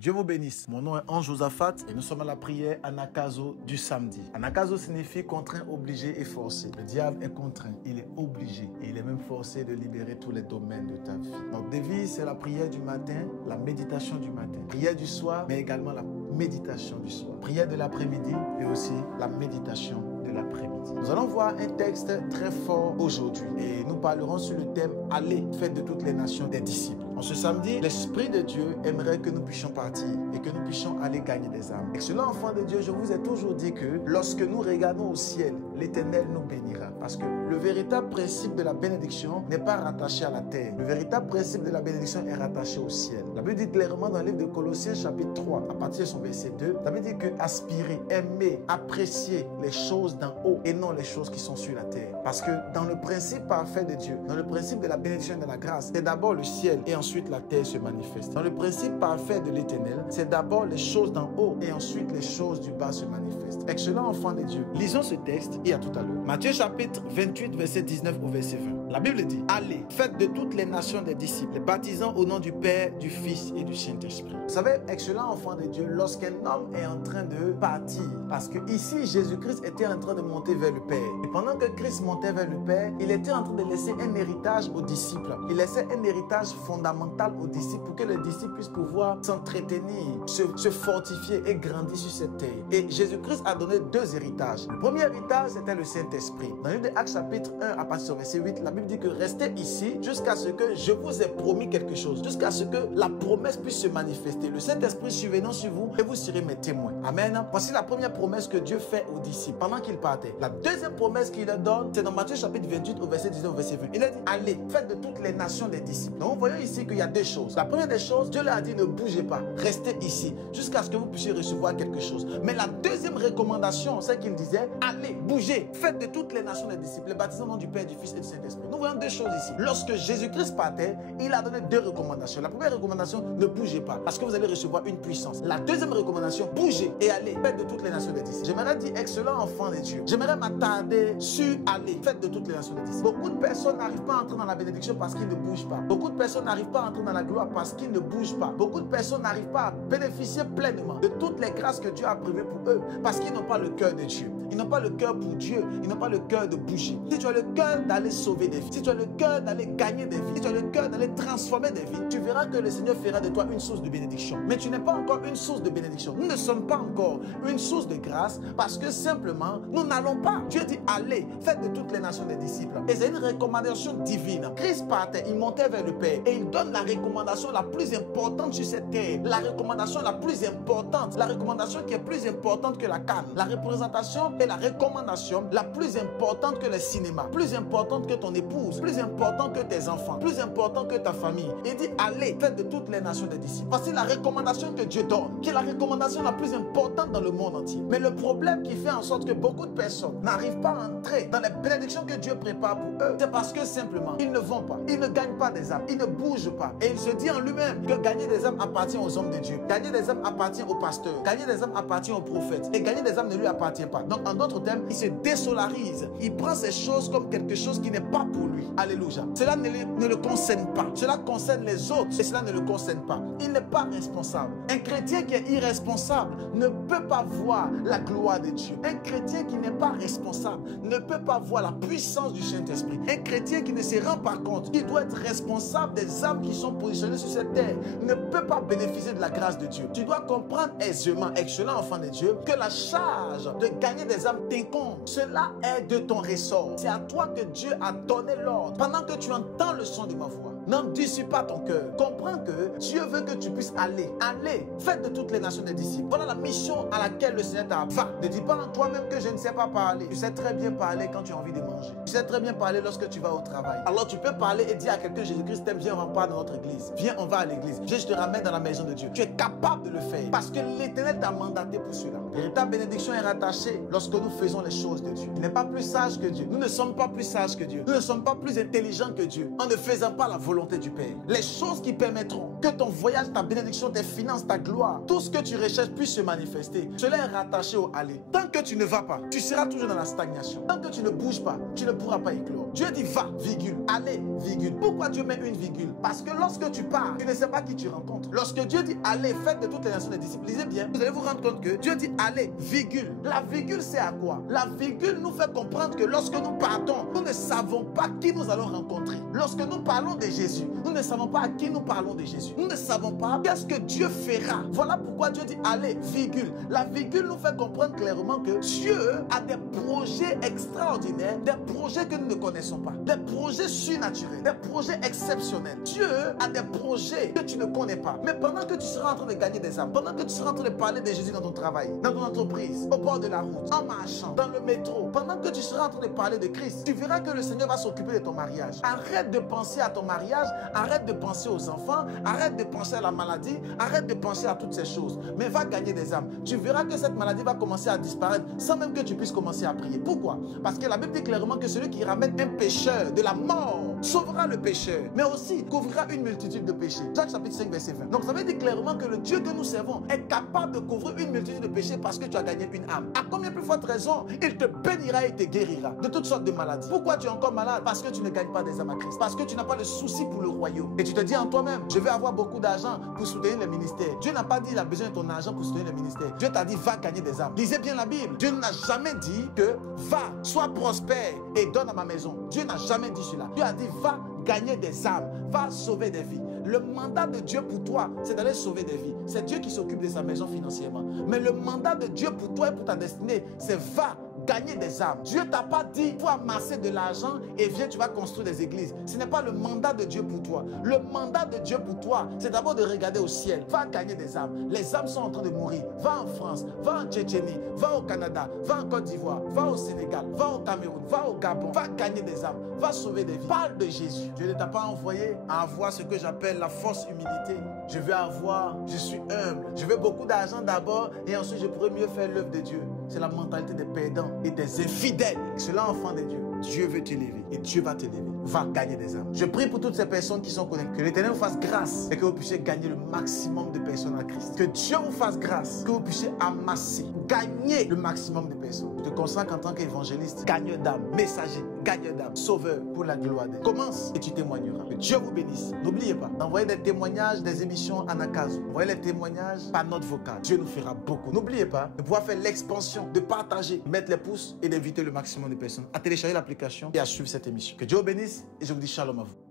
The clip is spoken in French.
Dieu vous bénisse. Mon nom est Ange Josaphat et nous sommes à la prière Anakazo du samedi. Anakazo signifie contraint, obligé et forcé. Le diable est contraint, il est obligé et il est même forcé de libérer tous les domaines de ta vie. Notre devise, c'est la prière du matin, la méditation du matin. Prière du soir, mais également la méditation du soir. Prière de l'après-midi et aussi la méditation de l'après-midi. Nous allons voir un texte très fort aujourd'hui et nous parlerons sur le thème « Allez, faites de toutes les nations des disciples ». En ce samedi, l'Esprit de Dieu aimerait que nous puissions partir et que nous puissions aller gagner des âmes. Excellent enfant de Dieu, je vous ai toujours dit que lorsque nous regardons au ciel, l'Éternel nous bénira. Parce que le véritable principe de la bénédiction n'est pas rattaché à la terre. Le véritable principe de la bénédiction est rattaché au ciel. La Bible dit clairement dans le livre de Colossiens chapitre 3, à partir de son verset 2, la Bible dit que aspirer, aimer, apprécier les choses d'en haut et non les choses qui sont sur la terre. Parce que dans le principe parfait de Dieu, dans le principe de la bénédiction et de la grâce, c'est d'abord le ciel et ensuite la terre se manifeste. Dans le principe parfait de l'Éternel, c'est d'abord les choses d'en haut et ensuite les choses du bas se manifestent. Excellent enfant de Dieu, lisons ce texte et à tout à l'heure. Matthieu chapitre 28, verset 19 au verset 20. La Bible dit: Allez, faites de toutes les nations des disciples, les baptisant au nom du Père, du Fils et du Saint-Esprit. Vous savez, excellent enfant de Dieu, lorsqu'un homme est en train de partir, parce que ici Jésus-Christ était en train de monter vers le Père. Et pendant que Christ montait vers le Père, il était en train de laisser un héritage aux disciples. Il laissait un héritage fondamental aux disciples pour que les disciples puissent pouvoir s'entretenir, se fortifier et grandir sur cette terre. Et Jésus-Christ a donné deux héritages. Le premier héritage, c'était le Saint-Esprit. Dans le livre de Actes chapitre 1, à partir du verset 8, la Bible dit que restez ici jusqu'à ce que je vous ai promis quelque chose, jusqu'à ce que la promesse puisse se manifester. Le Saint-Esprit survenant sur vous et vous serez mes témoins. Amen. Voici la première promesse que Dieu fait aux disciples pendant qu'ils partaient. La deuxième promesse qu'il leur donne, c'est dans Matthieu chapitre 28 au verset 19 au verset 20. Il a dit: allez, faites de toutes les nations des disciples. Donc, voyons ici qu'il y a deux choses. La première des choses, Dieu leur a dit: ne bougez pas, restez ici jusqu'à ce que vous puissiez recevoir quelque chose. Mais la deuxième recommandation, c'est qu'il disait: allez, bougez, faites de toutes les nations des disciples, les baptisant au nom du Père, du Fils et du Saint-Esprit. Nous voyons deux choses ici. Lorsque Jésus-Christ partait, il a donné deux recommandations. La première recommandation: ne bougez pas, parce que vous allez recevoir une puissance. La deuxième recommandation: bougez et allez, faites de toutes les nations des disciples. J'aimerais dire, excellent enfant de Dieu, j'aimerais m'attarder sur aller, faites de toutes les nations des disciples. Beaucoup de personnes n'arrivent pas à entrer dans la bénédiction parce qu'ils ne bougent pas. Beaucoup de personnes n'arrivent pas à entrer dans la gloire parce qu'ils ne bougent pas. Beaucoup de personnes n'arrivent pas à bénéficier pleinement de toutes les grâces que Dieu a prévues pour eux parce qu'ils n'ont pas le cœur de Dieu. Ils n'ont pas le cœur pour Dieu. Ils n'ont pas le cœur de bouger. Si tu as le cœur d'aller sauver des vies, si tu as le cœur d'aller gagner des vies, si tu as le cœur d'aller transformer des vies, tu verras que le Seigneur fera de toi une source de bénédiction. Mais tu n'es pas encore une source de bénédiction. Nous ne sommes pas encore une source de grâce parce que simplement, nous n'allons pas. Dieu dit: allez, faites de toutes les nations des disciples. Et c'est une recommandation divine. Christ partait, il montait vers le Père et il donne la recommandation la plus importante sur cette terre. La recommandation la plus importante. La recommandation qui est plus importante que la canne. La représentation et la recommandation la plus importante que le cinéma. Plus importante que ton épouse. Plus importante que tes enfants. Plus importante que ta famille. Il dit: allez, faites de toutes les nations des disciples. Voici la recommandation que Dieu donne, qui est la recommandation la plus importante dans le monde entier. Mais le problème qui fait en sorte que beaucoup de personnes n'arrivent pas à entrer dans les bénédictions que Dieu prépare pour eux, c'est parce que simplement, ils ne vont pas. Ils ne gagnent pas des âmes. Ils ne bougent pas. Et il se dit en lui-même que gagner des âmes appartient aux hommes de Dieu. Gagner des âmes appartient aux pasteurs. Gagner des âmes appartient aux prophètes. Et gagner des âmes ne lui appartient pas. Donc, en d'autres termes, il se désolarise. Il prend ces choses comme quelque chose qui n'est pas pour lui. Alléluia. Cela ne le concerne pas. Cela concerne les autres. Et cela ne le concerne pas. Il n'est pas responsable. Un chrétien qui est irresponsable ne peut pas voir la gloire de Dieu. Un chrétien qui n'est pas responsable ne peut pas voir la puissance du Saint-Esprit. Un chrétien qui ne se rend pas compte qu'il doit être responsable des âmes qui sont positionnées sur cette terre ne peut pas bénéficier de la grâce de Dieu. Tu dois comprendre aisément, excellent enfant de Dieu, que la charge de gagner des âmes t'incombe. Cela est de ton ressort. C'est à toi que Dieu a donné l'ordre. Pendant que tu entends le son de ma voix, n'endurcis pas ton cœur. Comprends que Dieu veut que tu puisses aller. Allez, faites de toutes les nations des disciples. Voilà la mission à laquelle le Seigneur t'a appelé. Va, ne dis pas en toi-même que je ne sais pas parler. Tu sais très bien parler quand tu as envie de manger. Tu sais très bien parler lorsque tu vas au travail. Alors tu peux parler et dire à quelqu'un: Jésus-Christ t'aime, viens, on va pas dans notre église. Viens, on va à l'église. Je te ramène dans la maison de Dieu. Tu es capable de le faire parce que l'Éternel t'a mandaté pour cela. La véritable bénédiction est rattachée lorsque nous faisons les choses de Dieu. Il n'est pas plus sage que Dieu. Nous ne sommes pas plus sages que Dieu. Nous ne sommes pas plus intelligents que Dieu en ne faisant pas la volonté du Père. Les choses qui permettront Que ton voyage, ta bénédiction, tes finances, ta gloire, tout ce que tu recherches puisse se manifester. Cela est rattaché au aller. Tant que tu ne vas pas, tu seras toujours dans la stagnation. Tant que tu ne bouges pas, tu ne pourras pas éclore. Dieu dit va, virgule, allez, virgule. Pourquoi Dieu met une virgule? Parce que lorsque tu pars, tu ne sais pas qui tu rencontres. Lorsque Dieu dit allez, faites de toutes les nations des disciples, lisez bien, vous allez vous rendre compte que Dieu dit allez, virgule. La virgule, c'est à quoi? La virgule nous fait comprendre que lorsque nous partons, nous ne savons pas qui nous allons rencontrer. Lorsque nous parlons de Jésus, nous ne savons pas à qui nous parlons de Jésus. Nous ne savons pas qu'est-ce que Dieu fera. Voilà pourquoi Dieu dit allez, virgule. La virgule nous fait comprendre clairement que Dieu a des projets extraordinaires, des projets que nous ne connaissons pas, des projets surnaturels, des projets exceptionnels. Dieu a des projets que tu ne connais pas. Mais pendant que tu seras en train de gagner des âmes, pendant que tu seras en train de parler de Jésus dans ton travail, dans ton entreprise, au bord de la route, en marchant, dans le métro, pendant que tu seras en train de parler de Christ, tu verras que le Seigneur va s'occuper de ton mariage. Arrête de penser à ton mariage, arrête de penser aux enfants, arrête de penser à la maladie, arrête de penser à toutes ces choses. Mais va gagner des âmes. Tu verras que cette maladie va commencer à disparaître sans même que tu puisses commencer à prier. Pourquoi? Parce que la Bible dit clairement que celui qui ramène un pécheur de la mort sauvera le pécheur, mais aussi couvrira une multitude de péchés. Jacques chapitre 5 verset 20. Donc ça veut dire clairement que le Dieu que nous servons est capable de couvrir une multitude de péchés parce que tu as gagné une âme. À combien plus forte raison il te bénira et te guérira de toutes sortes de maladies. Pourquoi tu es encore malade? Parce que tu ne gagnes pas des âmes à Christ. Parce que tu n'as pas de souci pour le royaume. Et tu te dis en toi-même, je vais avoir beaucoup d'argent pour soutenir le ministère. Dieu n'a pas dit qu'il a besoin de ton argent pour soutenir le ministère. Dieu t'a dit va gagner des âmes. Lisez bien la Bible. Dieu n'a jamais dit que va, sois prospère et donne à ma maison. Dieu n'a jamais dit cela. Dieu a dit va gagner des âmes, va sauver des vies. Le mandat de Dieu pour toi, c'est d'aller sauver des vies. C'est Dieu qui s'occupe de sa maison financièrement. Mais le mandat de Dieu pour toi et pour ta destinée, c'est va gagner des âmes. Dieu t'a pas dit, faut amasser de l'argent et viens, tu vas construire des églises. Ce n'est pas le mandat de Dieu pour toi. Le mandat de Dieu pour toi, c'est d'abord de regarder au ciel. Va gagner des âmes. Les âmes sont en train de mourir. Va en France, va en Tchétchénie, va au Canada, va en Côte d'Ivoire, va au Sénégal, va au Cameroun, va au Gabon. Va gagner des âmes. Va sauver des vies. Parle de Jésus. Dieu ne t'a pas envoyé à avoir ce que j'appelle la fausse humilité. Je veux avoir, je suis humble. Je veux beaucoup d'argent d'abord et ensuite je pourrais mieux faire l'œuvre de Dieu. C'est la mentalité des perdants et des infidèles. Cela, enfant de Dieu. Dieu veut t'élever et Dieu va t'élever. Va gagner des âmes. Je prie pour toutes ces personnes qui sont connectées. Que l'Éternel vous fasse grâce et que vous puissiez gagner le maximum de personnes à Christ. Que Dieu vous fasse grâce, que vous puissiez amasser, gagner le maximum de personnes. Je te consacre en tant qu'évangéliste, gagneur d'âme, messager, gagneur d'âme, sauveur pour la gloire de Dieu. Commence et tu témoigneras. Que Dieu vous bénisse. N'oubliez pas d'envoyer des témoignages des émissions Anakazo. Envoyez les témoignages par note vocale. Dieu nous fera beaucoup. N'oubliez pas de pouvoir faire l'expansion, de partager, mettre les pouces et d'inviter le maximum de personnes à télécharger l'application et à suivre cette émission. Que Dieu vous bénisse et je vous dis shalom à vous.